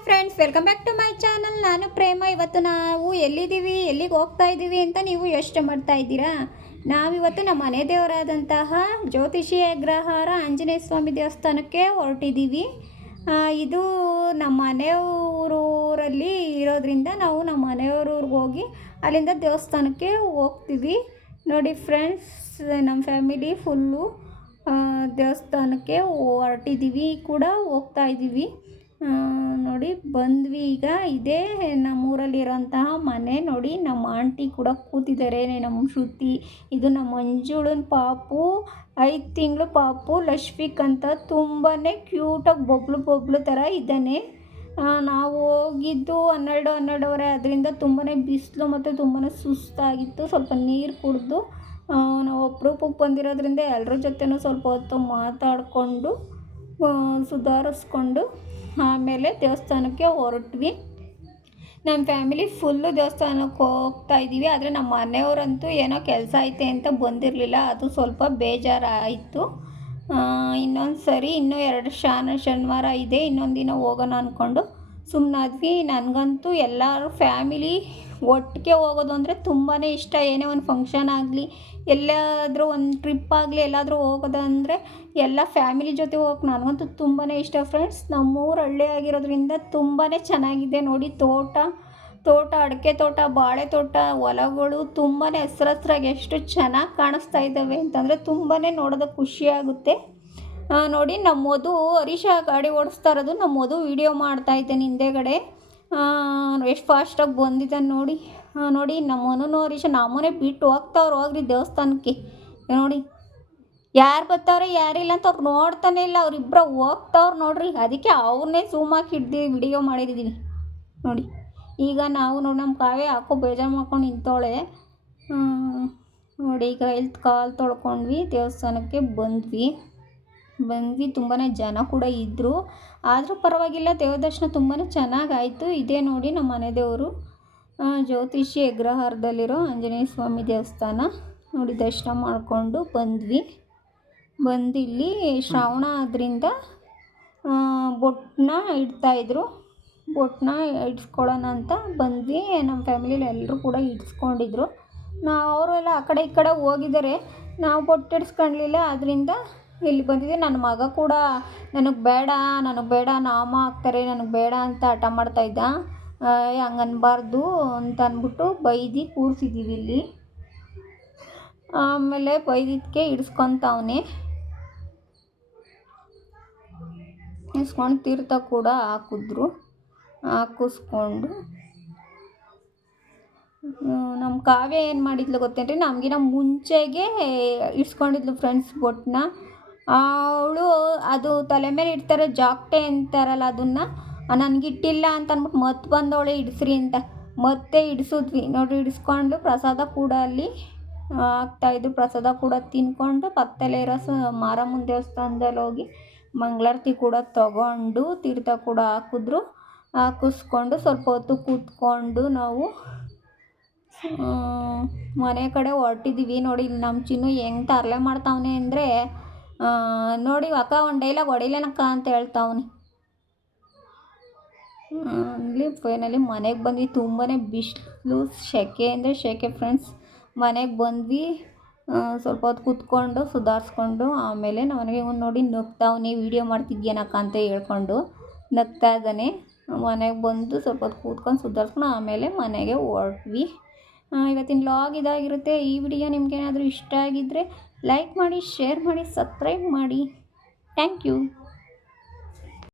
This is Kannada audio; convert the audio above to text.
Hi friends, welcome back to my channel. ನಾನು ಪ್ರೇಮ. ಇವತ್ತು ನಾವು ಎಲ್ಲಿದ್ದೀವಿ, ಎಲ್ಲಿಗೆ ಹೋಗ್ತಾ ಇದ್ದೀವಿ ಅಂತ ನೀವು ಯೋಚನೆ ಮಾಡ್ತಾ ಇದ್ದೀರಾ. ನಾವಿವತ್ತು ನಮ್ಮ ಮನೆ ದೇವರಾದಂತಹ ಜ್ಯೋತಿಷಿ ಅಗ್ರಹಾರ ಆಂಜನೇಯ ಸ್ವಾಮಿ ದೇವಸ್ಥಾನಕ್ಕೆ ಹೊರಟಿದ್ದೀವಿ. ಇದು ನಮ್ಮ ಮನೆಯವರೂರಲ್ಲಿ ಇರೋದ್ರಿಂದ ನಾವು ನಮ್ಮ ಮನೆಯವರೂರಿಗೆ ಹೋಗಿ ಅಲ್ಲಿಂದ ದೇವಸ್ಥಾನಕ್ಕೆ ಹೋಗ್ತೀವಿ. ನೋಡಿ ಫ್ರೆಂಡ್ಸ್, ನಮ್ಮ ಫ್ಯಾಮಿಲಿ ಫುಲ್ಲು ದೇವಸ್ಥಾನಕ್ಕೆ ಹೊರಟಿದ್ದೀವಿ, ಕೂಡ ಹೋಗ್ತಾ ಇದ್ದೀವಿ. ನೋಡಿ ಬಂದ್ವಿ. ಈಗ ಇದೇ ನಮ್ಮೂರಲ್ಲಿರೋಂತಹ ಮನೆ. ನೋಡಿ ನಮ್ಮ ಆಂಟಿ ಕೂಡ ಕೂತಿದ್ದಾರೆ, ನಮ್ಮ ಶ್ರುತಿ. ಇದು ನಮ್ಮ ಮಂಜುಳನ ಪಾಪು, 5 ತಿಂಗಳು ಪಾಪು ಲಶ್ವಿಕ್ ಅಂತ. ತುಂಬಾ ಕ್ಯೂಟಾಗಿ ಬೊಬ್ಳು ಥರ ಇದ್ದಾನೆ. ನಾವು ಹೋಗಿದ್ದು 12:30 ಅದರಿಂದ ತುಂಬಾ ಬಿಸಿಲು ಮತ್ತು ತುಂಬಾ ಸುಸ್ತಾಗಿತ್ತು. ಸ್ವಲ್ಪ ನೀರು ಕುಡಿದು ನಾವು ಅಪರೂಪಕ್ಕೆ ಬಂದಿರೋದ್ರಿಂದ ಎಲ್ಲರ ಜೊತೆನೂ ಸ್ವಲ್ಪ ಹೊತ್ತು ಮಾತಾಡಿಕೊಂಡು ಸುಧಾರಿಸ್ಕೊಂಡು ಆಮೇಲೆ ದೇವಸ್ಥಾನಕ್ಕೆ ಹೊರಟ್ವಿ. ನಮ್ಮ ಫ್ಯಾಮಿಲಿ ಫುಲ್ಲು ದೇವಸ್ಥಾನಕ್ಕೆ ಹೋಗ್ತಾ ಇದ್ದೀವಿ. ಆದರೆ ನಮ್ಮ ಮನೆಯವರಂತೂ ಏನೋ ಕೆಲಸ ಐತೆ ಅಂತ ಬಂದಿರಲಿಲ್ಲ. ಅದು ಸ್ವಲ್ಪ ಬೇಜಾರಾಯಿತು. ಇನ್ನೊಂದು ಸರಿ ಇನ್ನೂ 2 ಶನಿವಾರ ಇದೆ, ಇನ್ನೊಂದು ದಿನ ಹೋಗೋಣ ಅಂದ್ಕೊಂಡು ಸುಮ್ಮನಾದ್ವಿ. ನನಗಂತೂ ಎಲ್ಲರೂ ಫ್ಯಾಮಿಲಿ ಒಟ್ಟಿಗೆ ಹೋಗೋದು ಅಂದರೆ ತುಂಬಾ ಇಷ್ಟ. ಏನೇ ಒಂದು ಫಂಕ್ಷನ್ ಆಗಲಿ, ಎಲ್ಲಾದರೂ ಒಂದು ಟ್ರಿಪ್ ಆಗಲಿ, ಎಲ್ಲಾದರೂ ಹೋಗೋದಂದರೆ ಎಲ್ಲ ಫ್ಯಾಮಿಲಿ ಜೊತೆ ಹೋಗೋಕೆ ನನಗಂತೂ ತುಂಬಾ ಇಷ್ಟ ಫ್ರೆಂಡ್ಸ್. ನಮ್ಮೂರು ಹಳ್ಳಿ ಆಗಿರೋದ್ರಿಂದ ತುಂಬಾ ಚೆನ್ನಾಗಿದೆ. ನೋಡಿ ತೋಟ, ಅಡಿಕೆ ತೋಟ, ಬಾಳೆ ತೋಟ, ಹೊಲಗಳು ತುಂಬಾ ಹಸ್ರಾಗಿ ಎಷ್ಟು ಚೆನ್ನಾಗಿ ಕಾಣಿಸ್ತಾ ಇದ್ದಾವೆ ಅಂತಂದರೆ ತುಂಬಾ ನೋಡೋದಕ್ಕೆ ಖುಷಿಯಾಗುತ್ತೆ. ನೋಡಿ ನಮ್ಮ ಮಧು, ಹರೀಶ ಗಾಡಿ ಓಡಿಸ್ತಾ ಇರೋದು. ನಮ್ಮ ಮಧು ವೀಡಿಯೋ ಮಾಡ್ತಾಯಿದ್ದೇನೆ ಹಿಂದೆಗಡೆ. ಎಷ್ಟು ಫಾಸ್ಟಾಗಿ ಬಂದಿದ್ದಾನೆ ನೋಡಿ. ನೋಡಿ ನಮ್ಮ ಮನು ಹರೀಶ ನಮ್ಮನೆ ಬಿಟ್ಟು ಹೋಗ್ರಿ ದೇವಸ್ಥಾನಕ್ಕೆ. ನೋಡಿ ಯಾರು ಬರ್ತಾವ್ರೆ ಯಾರಿಲ್ಲ ಅಂತ ಅವ್ರು ನೋಡ್ತಾನೆ ಇಲ್ಲ. ಅವರಿಬ್ಬರು ಹೋಗ್ತಾವ್ರು ನೋಡ್ರಿ. ಅದಕ್ಕೆ ಅವ್ರನ್ನೇ ಝೂಮ್ ಹಾಕಿ ಹಿಡ್ದು ವಿಡಿಯೋ ಮಾಡಿದ್ದೀವಿ ನೋಡಿ. ಈಗ ನಾವು ನೋಡಿ ನಮ್ಮ ಕಾವೇ ಹಾಕೋ ಬೇಜಾರು ಮಾಡ್ಕೊಂಡು ನಿಂತೋಳೆ ನೋಡಿ. ಈಗ ಕಾಲು ತೊಳ್ಕೊಂಡ್ವಿ, ದೇವಸ್ಥಾನಕ್ಕೆ ಬಂದ್ವಿ. ತುಂಬಾ ಜನ ಕೂಡ ಇದ್ದರು, ಆದರೂ ಪರವಾಗಿಲ್ಲ, ದೇವದರ್ಶನ ತುಂಬಾ ಚೆನ್ನಾಗಾಯಿತು. ಇದೇ ನೋಡಿ ನಮ್ಮ ಮನೆ ದೇವರು, ಜ್ಯೋತಿಷಿ ಅಗ್ರಹಾರದಲ್ಲಿರೋ ಆಂಜನೇಯ ಸ್ವಾಮಿ ದೇವಸ್ಥಾನ. ನೋಡಿ ದರ್ಶನ ಮಾಡಿಕೊಂಡು ಬಂದ್ವಿ. ಇಲ್ಲಿ ಶ್ರಾವಣ ಆದ್ದರಿಂದ ಬೊಟ್ಟನ್ನ ಇಡ್ತಾಯಿದ್ರು. ಬೊಟ್ಟನ್ನ ಇಡ್ಸ್ಕೊಳ್ಳೋಣ ಅಂತ ಬಂದ್ವಿ. ನಮ್ಮ ಫ್ಯಾಮಿಲಿಯಲ್ಲಿ ಎಲ್ಲರೂ ಕೂಡ ಇಡ್ಸ್ಕೊಂಡಿದ್ರು. ಅವರೆಲ್ಲ ಆ ಕಡೆ ಈ ಕಡೆ ಹೋಗಿದ್ದಾರೆ. ನಾವು ಬೊಟ್ಟು ಇಡ್ಸ್ಕೊಳ್ಳಲಿಲ್ಲ, ಅದರಿಂದ ಇಲ್ಲಿ ಬಂದಿದ್ದೆ. ನನ್ನ ಮಗ ಕೂಡ ನನಗೆ ಬೇಡ ನಾಮ ಹಾಕ್ತಾರೆ, ನನಗೆ ಬೇಡ ಅಂತ ಹಠ ಮಾಡ್ತಾಯಿದ್ದ. ಹಂಗೆ ಅನ್ಬಾರ್ದು ಅಂತ ಅಂದ್ಬಿಟ್ಟು ಬೈದು ಕೂರಿಸಿದ್ದೀವಿ ಇಲ್ಲಿ. ಆಮೇಲೆ ಬೈದಿದ್ದಕ್ಕೆ ಇಡ್ಸ್ಕೊತಾವನೆ. ಇಸ್ಕೊಂಡು ತೀರ್ಥ ಕೂಡ ಹಾಕಿಸ್ಕೊಂಡು ನಮ್ಮ ಕಾವ್ಯ ಏನು ಮಾಡಿದ್ಲು ಗೊತ್ತೇನ್ರಿ, ನಮಗಿನ ಮುಂಚೆಗೆ ಇಡ್ಸ್ಕೊಂಡಿದ್ಲು ಫ್ರೆಂಡ್ಸ್ ಬೊಟ್ಟನ್ನ. ಅವಳು ಅದು ತಲೆ ಮೇಲೆ ಇಡ್ತಾರೆ ಜಾಕ್ಟೆ ಅಂತಾರಲ್ಲ, ಅದನ್ನು ನನಗಿಟ್ಟಿಲ್ಲ ಅಂತ ಅಂದ್ಬಿಟ್ಟು ಮತ್ತೆ ಬಂದವಳೆ ಇಡಿಸ್ರಿ ಅಂತ. ಮತ್ತೆ ಇಡಿಸಿದ್ವಿ ನೋಡಿ. ಇಡಿಸ್ಕೊಂಡು ಪ್ರಸಾದ ಕೂಡ ಅಲ್ಲಿ ಆಗ್ತಾಯಿದ್ದು. ಪ್ರಸಾದ ಕೂಡ ತಿನ್ಕೊಂಡು ಪಕ್ಕದಲ್ಲೇ ಇರೋ ಮಾರಮ್ಮನ ದೇವಸ್ಥಾನದಲ್ಲಿ ಹೋಗಿ ಮಂಗಳಾರತಿ ಕೂಡ ತಗೊಂಡು ತೀರ್ಥ ಕೂಡ ಹಾಕಿಸ್ಕೊಂಡು ಸ್ವಲ್ಪ ಹೊತ್ತು ಕೂತ್ಕೊಂಡು ನಾವು ಮನೆ ಕಡೆ ಹೊರಟಿದ್ದೀವಿ. ನೋಡಿ ಇಲ್ಲಿ ನಮ್ಮ ಚಿನ್ನು ಹೆಂಗೆ ತರಲೆ ಮಾಡ್ತಾವನೆ ಅಂದರೆ, ನೋಡಿ ಅಕ್ಕ ಒಂದು ಡೈಲಾಗ್ ಹೊಡಿಲೇನಕ್ಕ ಅಂತ ಹೇಳ್ತಾವನೆ. ಅಲ್ಲಿ ಫೈನಲಿ ಮನೆಗೆ ಬಂದ್ವಿ. ತುಂಬಾ ಬಿಸಿಲು, ಸೆಕೆ ಅಂದರೆ ಸೆಕೆ ಫ್ರೆಂಡ್ಸ್. ಮನೆಗೆ ಬಂದ್ವಿ, ಸ್ವಲ್ಪ ಹೊತ್ತು ಕೂತ್ಕೊಂಡು ಸುಧಾರಿಸ್ಕೊಂಡು ಆಮೇಲೆ ನನಗೆ ನೋಡಿ ನಗ್ತಾವನೆ. ವೀಡಿಯೋ ಮಾಡ್ತಿದ್ಯೇನಕ್ಕ ಅಂತ ಹೇಳ್ಕೊಂಡು ನಗ್ತಾ ಇದ್ದಾನೆ. ಮನೆಗೆ ಬಂದು ಸ್ವಲ್ಪ ಹೊತ್ತು ಕೂತ್ಕೊಂಡು ಸುಧಾರಿಸ್ಕೊಂಡು ಆಮೇಲೆ ಮನೆಗೆ ಹೊರಟ್ವಿ. ಇವತ್ತಿನ ವ್ಲಾಗ್ ಇದಾಗಿರುತ್ತೆ. ಈ ವಿಡಿಯೋ ನಿಮಗೇನಾದರೂ ಇಷ್ಟ ಆಗಿದ್ದರೆ ಲೈಕ್ ಮಾಡಿ, ಶೇರ್ ಮಾಡಿ, ಸಬ್ಸ್ಕ್ರೈಬ್ ಮಾಡಿ. Thank you.